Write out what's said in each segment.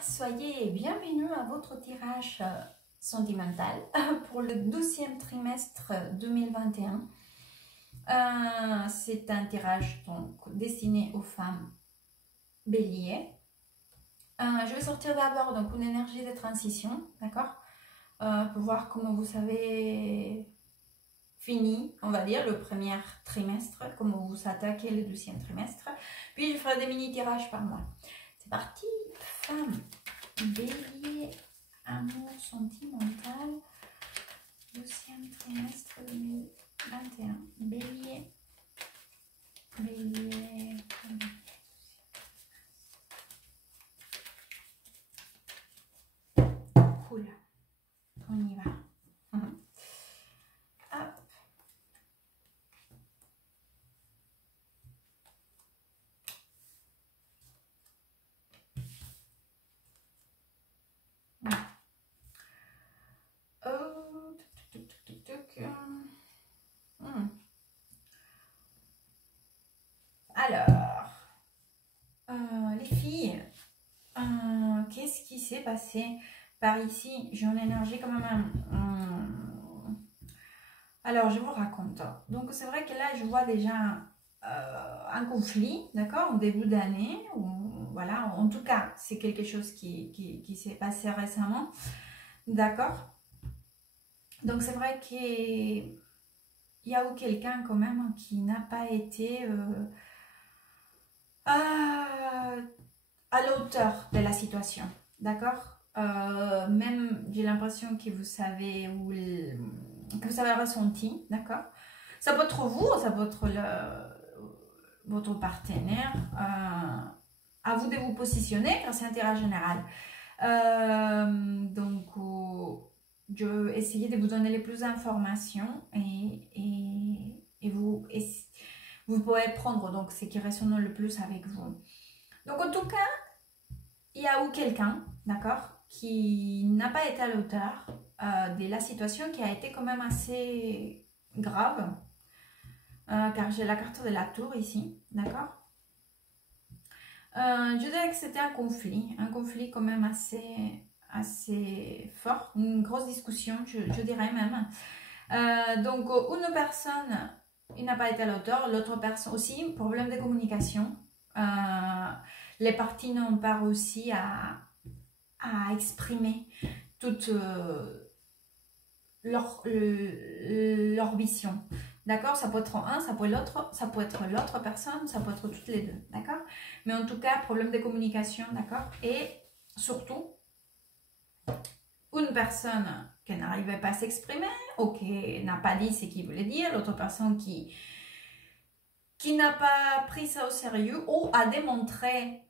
soyez bienvenus à votre tirage sentimental pour le 12e trimestre 2021. C'est un tirage donc destiné aux femmes béliers. Je vais sortir d'abord donc une énergie de transition, d'accord, pour voir comment vous avez fini, on va dire, le premier trimestre, comment vous attaquez le 12e trimestre. Puis je ferai des mini tirages par mois. C'est parti, femme bélier, amour sentimental, 12e trimestre 2021. Bélier, bélier, cool, on y va. Hop. Alors, les filles, qu'est-ce qui s'est passé par ici? J'ai une énergie quand même. Alors, je vous raconte. Donc, c'est vrai que là, je vois déjà un conflit, d'accord, au début d'année. Voilà, en tout cas, c'est quelque chose qui s'est passé récemment, d'accord. Donc, c'est vrai qu'il y a eu quelqu'un quand même qui n'a pas été à la hauteur de la situation, d'accord. Même j'ai l'impression que vous savez que vous avez ressenti, d'accord. Ça peut être vous, ça peut être votre partenaire. À vous de vous positionner car c'est un tirage général. Donc je vais essayer de vous donner les plus d'informations et vous pouvez prendre donc ce qui résonne le plus avec vous. Donc en tout cas, il y a eu quelqu'un, d'accord, qui n'a pas été à la hauteur de la situation, qui a été quand même assez grave, car j'ai la carte de la tour ici, d'accord. Je dirais que c'était un conflit quand même assez fort, une grosse discussion, je dirais même. Donc une personne, il n'a pas été à la hauteur, l'autre personne aussi, problème de communication. Les parties n'ont pas réussi à exprimer toute leur vision. D'accord, ça peut être un, ça peut être l'autre personne, ça peut être toutes les deux, d'accord. Mais en tout cas, problème de communication, d'accord. Et surtout, une personne qui n'arrivait pas à s'exprimer, ou qui n'a pas dit ce qu'il voulait dire, l'autre personne qui n'a pas pris ça au sérieux, ou a démontré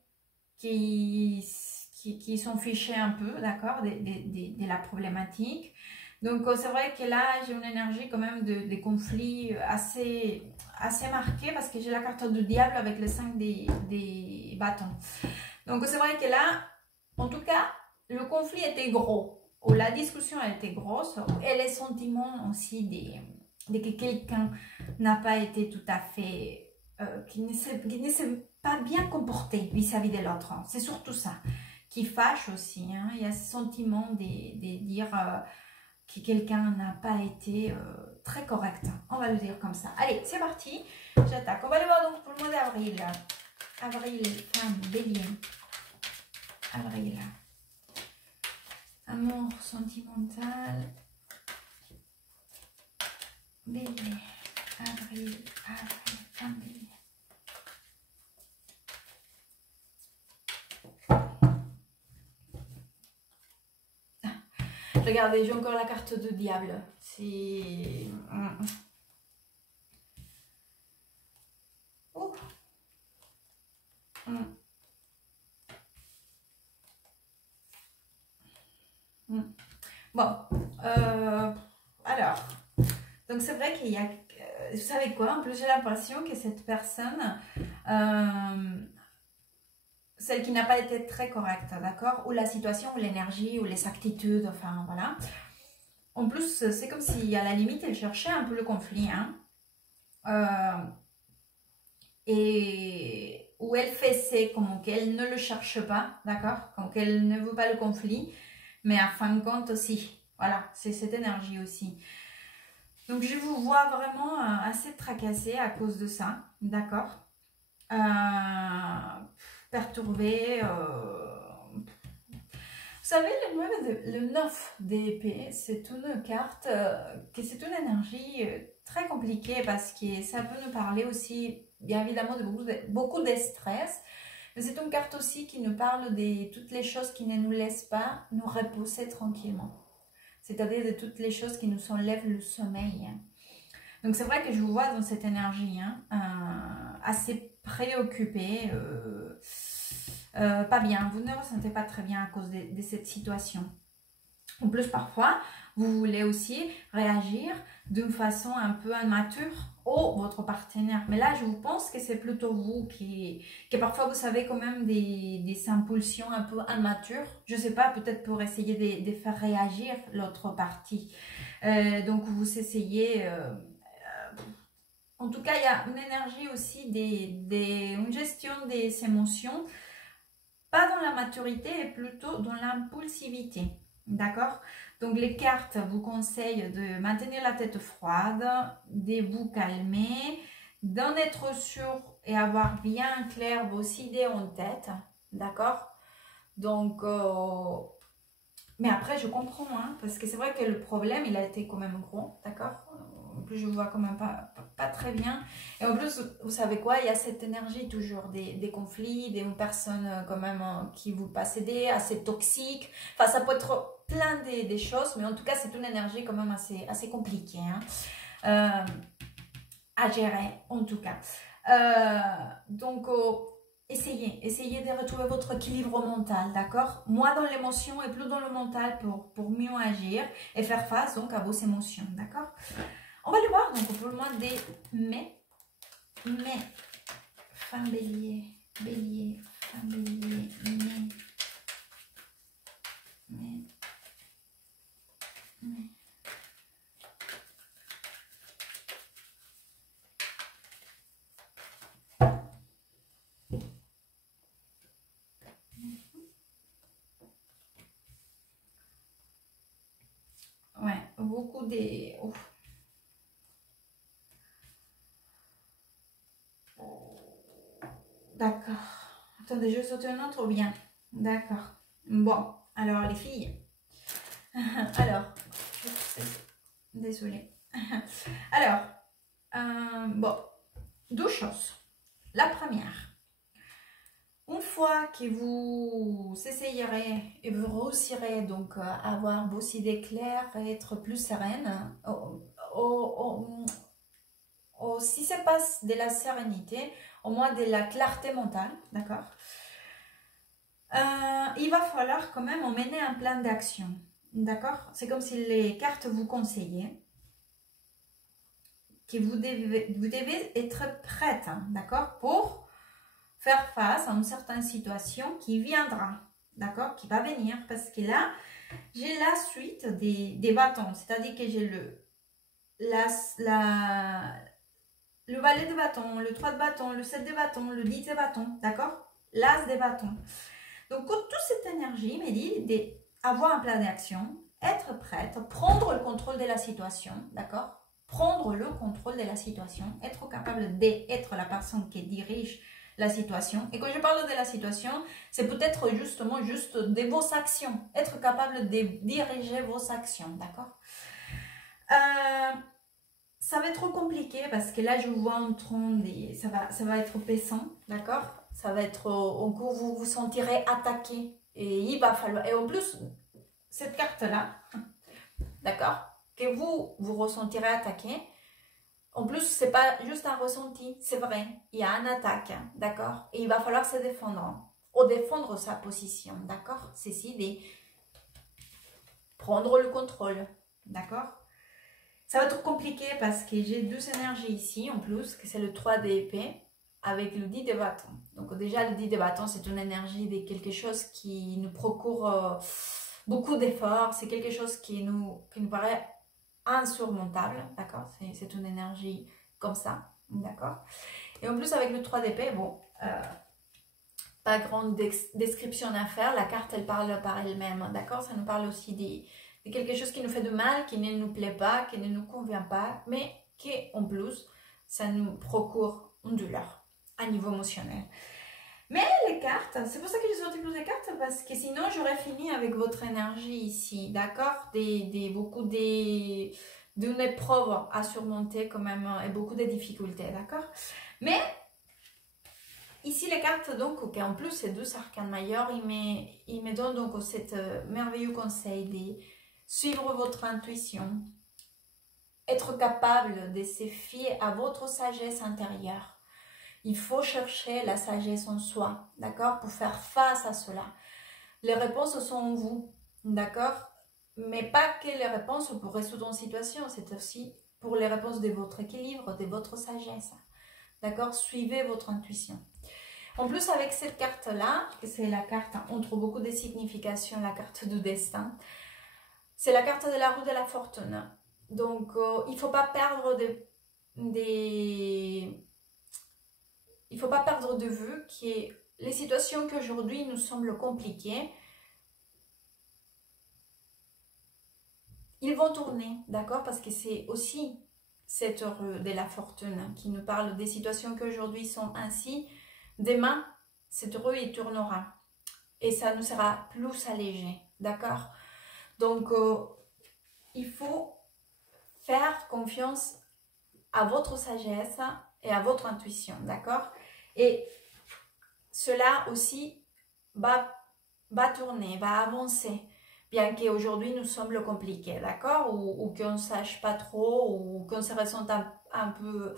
qu'ils sont fichés un peu, d'accord, de la problématique. Donc c'est vrai que là j'ai une énergie quand même de conflits assez marquée, parce que j'ai la carte du diable avec le 5 des bâtons. Donc c'est vrai que là, en tout cas, le conflit était gros, ou la discussion était grosse, et les sentiments aussi de que quelqu'un n'a pas été tout à fait, qui ne s'est pas bien comporté vis-à-vis de l'autre. C'est surtout ça qui fâche aussi, hein. Il y a ce sentiment de dire que quelqu'un n'a pas été très correct. On va le dire comme ça. Allez, c'est parti. J'attaque. On va le voir donc pour le mois d'avril. Avril, femme, bélier. Avril. Amour sentimental. Bélier. Avril, femme, bélier. Regardez, j'ai encore la carte de diable. C'est... Oh. Bon, alors, donc c'est vrai qu'il y a... vous savez quoi, en plus j'ai l'impression que cette personne... celle qui n'a pas été très correcte, d'accord, ou la situation, ou l'énergie, ou les attitudes, enfin voilà. En plus, c'est comme si à la limite, elle cherchait un peu le conflit, hein. Et où elle fait c'est comme qu'elle ne le cherche pas, d'accord, comme qu'elle ne veut pas le conflit, mais à fin de compte aussi, voilà, c'est cette énergie aussi. Donc je vous vois vraiment assez tracassé à cause de ça, d'accord, perturbé. Vous savez, le 9 d'épée, c'est une carte, c'est une énergie très compliquée parce que ça peut nous parler aussi, bien évidemment, de beaucoup de stress. Mais c'est une carte aussi qui nous parle de toutes les choses qui ne nous laissent pas nous reposer tranquillement. C'est-à-dire de toutes les choses qui nous enlèvent le sommeil. Donc c'est vrai que je vous vois dans cette énergie, hein, assez préoccupée, pas bien, vous ne ressentez pas très bien à cause de cette situation. En plus, parfois, vous voulez aussi réagir d'une façon un peu immature au votre partenaire. Mais là, je vous pense que c'est plutôt vous que parfois vous savez quand même des impulsions un peu immatures. Je ne sais pas, peut-être pour essayer de faire réagir l'autre partie. Donc, vous essayez... en tout cas, il y a une énergie aussi, une gestion des émotions, pas dans la maturité, mais plutôt dans l'impulsivité. D'accord? Donc, les cartes vous conseillent de maintenir la tête froide, de vous calmer, d'en être sûr et avoir bien clair vos idées en tête. D'accord? Donc, mais après, je comprends, hein, parce que c'est vrai que le problème, il a été quand même gros. D'accord? En plus, je vois quand même pas très bien. Et en plus, vous savez quoi, il y a cette énergie toujours des conflits, des personnes quand même qui vous pas céder, assez toxiques. Enfin, ça peut être plein des choses, mais en tout cas, c'est une énergie quand même assez compliquée, hein, à gérer, en tout cas. Donc, essayez de retrouver votre équilibre mental, d'accord? Moins dans l'émotion et plus dans le mental pour mieux agir et faire face donc à vos émotions, d'accord? On va le voir donc pour le mois de mai. Mai, fin bélier, bélier, fin bélier, mai, mai, mai. Ouais, beaucoup des... Oh. D'accord. Attendez, je saute un autre ou bien? D'accord. Bon, alors les filles. Alors, désolée. Alors, bon, deux choses. La première, une fois que vous essayerez et vous réussirez donc à avoir vos idées claires et être plus sereine, si c'est pas de la sérénité, au moins de la clarté mentale, d'accord, il va falloir quand même emmener un plan d'action, d'accord. C'est comme si les cartes vous conseillaient que vous devez être prête, hein, d'accord, pour faire face à une certaine situation qui viendra, d'accord, qui va venir, parce que là, j'ai la suite des bâtons, c'est-à-dire que j'ai le valet de bâton, le 3 de bâton, le 7 de bâton, le 10 de bâton, d'accord, l'as de bâton. Donc, toute cette énergie me dit d'avoir un plan d'action, être prête, prendre le contrôle de la situation, d'accord, prendre le contrôle de la situation, être capable d'être la personne qui dirige la situation. Et quand je parle de la situation, c'est peut-être justement juste de vos actions, être capable de diriger vos actions, d'accord. Ça va être compliqué parce que là, je vous vois en train de... Ça va être pesant, d'accord. Ça va être... En cours, vous vous sentirez attaqué. Et il va falloir... Et en plus, cette carte-là, d'accord, que vous ressentirez attaqué, en plus, c'est pas juste un ressenti, c'est vrai. Il y a une attaque, d'accord. Et il va falloir se défendre. Ou défendre sa position, d'accord. C'est ici de prendre le contrôle, d'accord. Ça va être compliqué parce que j'ai deux énergies ici en plus, que c'est le 3 d'épée avec le 10 de bâton. Donc déjà le 10 de bâton, c'est une énergie de quelque chose qui nous procure beaucoup d'efforts. C'est quelque chose qui nous paraît insurmontable, d'accord. C'est une énergie comme ça, d'accord. Et en plus avec le 3 d'épée, bon, pas grande description à faire. La carte, elle parle par elle-même, d'accord? Ça nous parle aussi de quelque chose qui nous fait de mal, qui ne nous plaît pas, qui ne nous convient pas, mais qui, en plus, ça nous procure une douleur à niveau émotionnel. Mais les cartes, c'est pour ça que j'ai sorti plus de cartes, parce que sinon j'aurais fini avec votre énergie ici, d'accord? Beaucoup d'une épreuve à surmonter quand même, et beaucoup de difficultés, d'accord? Mais ici les cartes, donc, ok, en plus ces 12 arcanes majeurs, ils me donnent donc cet merveilleux conseil de suivre votre intuition, être capable de se fier à votre sagesse intérieure. Il faut chercher la sagesse en soi, d'accord, pour faire face à cela. Les réponses sont en vous, d'accord, mais pas que les réponses pour résoudre une situation, c'est aussi pour les réponses de votre équilibre, de votre sagesse, d'accord. Suivez votre intuition. En plus, avec cette carte-là, c'est la carte entre beaucoup de significations, la carte du destin, c'est la carte de la roue de la fortune. Donc, il ne faut pas perdre il ne faut pas perdre de vue que les situations qui aujourd'hui nous semblent compliquées, ils vont tourner, d'accord? Parce que c'est aussi cette roue de la fortune qui nous parle des situations qui aujourd'hui sont ainsi. Demain, cette roue, il tournera et ça nous sera plus allégé, d'accord? Donc, il faut faire confiance à votre sagesse et à votre intuition, d'accord? Et cela aussi va tourner, va avancer, bien qu'aujourd'hui nous semble compliqué, d'accord? Ou qu'on ne sache pas trop, ou qu'on se ressente un peu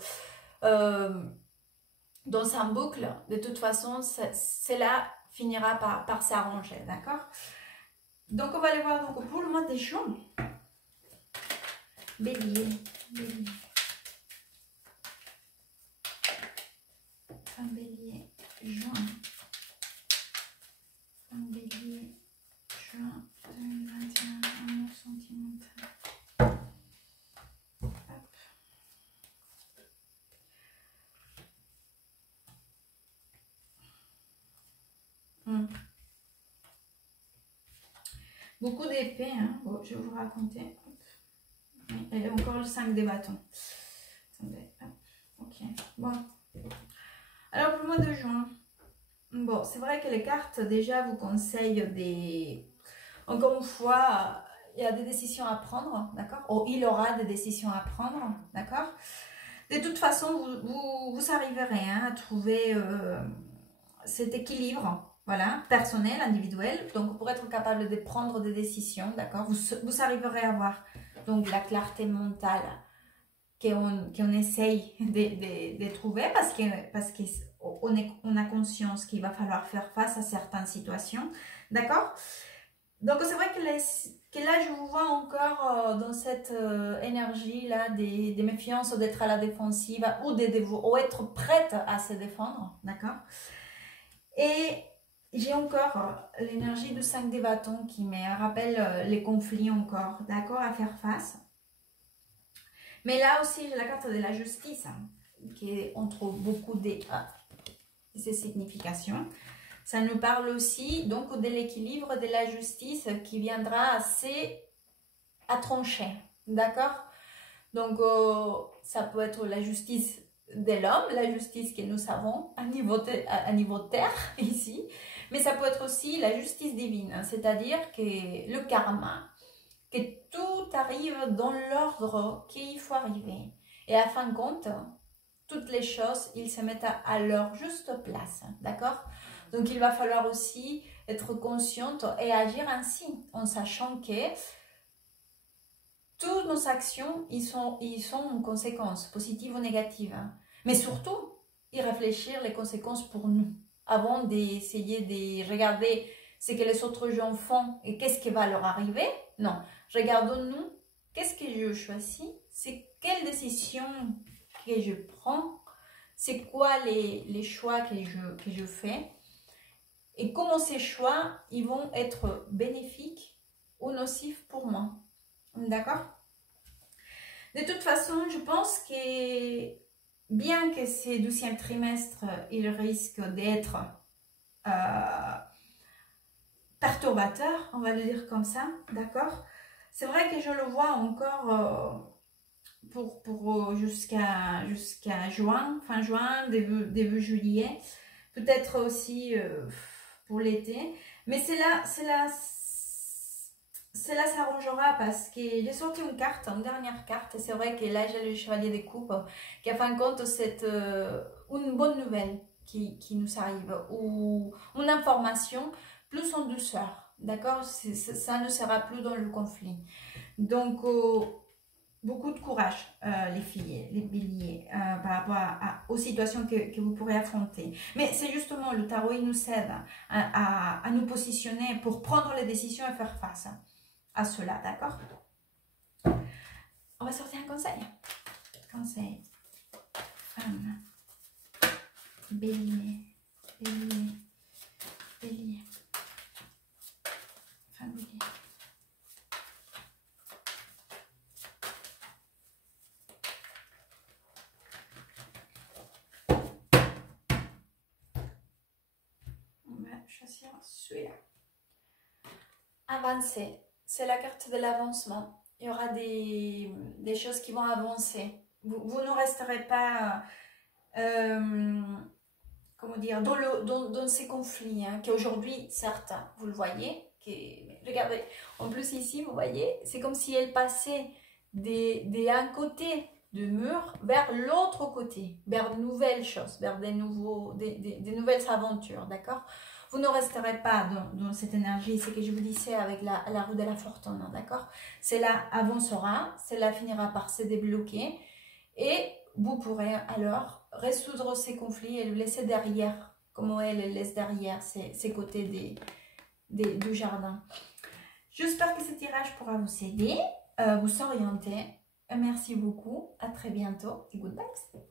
dans un boucle. De toute façon, cela finira par s'arranger, d'accord? Donc on va aller voir donc, pour le mois de juin. Bélier, bélier. Un bélier, juin. Un bélier, juin 2021, amour sentimental. Beaucoup d'épées, hein. Bon, je vais vous raconter. Et encore le 5 des bâtons. Attendez, ok, bon. Alors pour le mois de juin, bon, c'est vrai que les cartes déjà vous conseillent encore une fois, il y a des décisions à prendre, d'accord? Ou il aura des décisions à prendre, d'accord? De toute façon, vous arriverez hein, à trouver cet équilibre, voilà, personnel, individuel. Donc pour être capable de prendre des décisions, d'accord? Vous arriverez à avoir donc la clarté mentale qu'on essaye de trouver parce qu'on a conscience qu'il va falloir faire face à certaines situations, d'accord? Donc c'est vrai que là je vous vois encore dans cette énergie là des méfiances, d'être à la défensive ou être prête à se défendre, d'accord? Et j'ai encore l'énergie du 5 des bâtons qui me rappelle les conflits encore, d'accord, à faire face. Mais là aussi, j'ai la carte de la justice, hein, qui est entre beaucoup de ces significations. Ça nous parle aussi donc de l'équilibre de la justice qui viendra à trancher, d'accord? Donc, ça peut être la justice de l'homme, la justice que nous savons à niveau terre, ici. Mais ça peut être aussi la justice divine, c'est-à-dire que le karma, que tout arrive dans l'ordre qu'il faut arriver. Et à fin de compte, toutes les choses, ils se mettent à leur juste place, d'accord? Donc il va falloir aussi être consciente et agir ainsi, en sachant que toutes nos actions, ils sont en conséquences, positives ou négatives. Mais surtout, y réfléchir les conséquences pour nous, avant d'essayer de regarder ce que les autres gens font et qu'est-ce qui va leur arriver. Non, regardons-nous, qu'est-ce que je choisis, c'est quelle décision que je prends, c'est quoi les choix que je fais et comment ces choix ils vont être bénéfiques ou nocifs pour moi. D'accord? De toute façon, je pense que bien que ces 12e trimestres, il risque d'être perturbateur, on va le dire comme ça, d'accord? C'est vrai que je le vois encore jusqu'à juin, fin juin, début juillet, peut-être aussi pour l'été, mais cela s'arrangera parce que j'ai sorti une carte, une dernière carte, et c'est vrai que là j'ai le chevalier des coupes qui a fin de compte c'est une bonne nouvelle qui nous arrive, ou une information plus en douceur, d'accord? Ça ne sera plus dans le conflit. Donc beaucoup de courage les filles, les béliers, par rapport aux situations que vous pourrez affronter. Mais c'est justement le tarot, il nous aide à nous positionner pour prendre les décisions et faire face à cela, d'accord? On va sortir un conseil. Conseil. Femme. Bélier. Bélier. Bélier. Femme bélier. On va choisir celui-là. Avancer. C'est la carte de l'avancement. Il y aura des choses qui vont avancer. Vous ne resterez pas, comment dire, dans ces conflits, hein, qu'aujourd'hui, certes, vous le voyez, regardez, en plus ici, vous voyez, c'est comme si elle passait d'un côté du mur vers l'autre côté, vers de nouvelles choses, vers des nouvelles aventures, d'accord? Vous ne resterez pas dans cette énergie, c'est que je vous disais avec la roue de la fortune, d'accord? Cela avancera, cela finira par se débloquer et vous pourrez alors résoudre ces conflits et le laisser derrière, comme elle laisse derrière ces côtés du jardin. J'espère que ce tirage pourra vous aider, vous orienter. Merci beaucoup, à très bientôt et good vibes.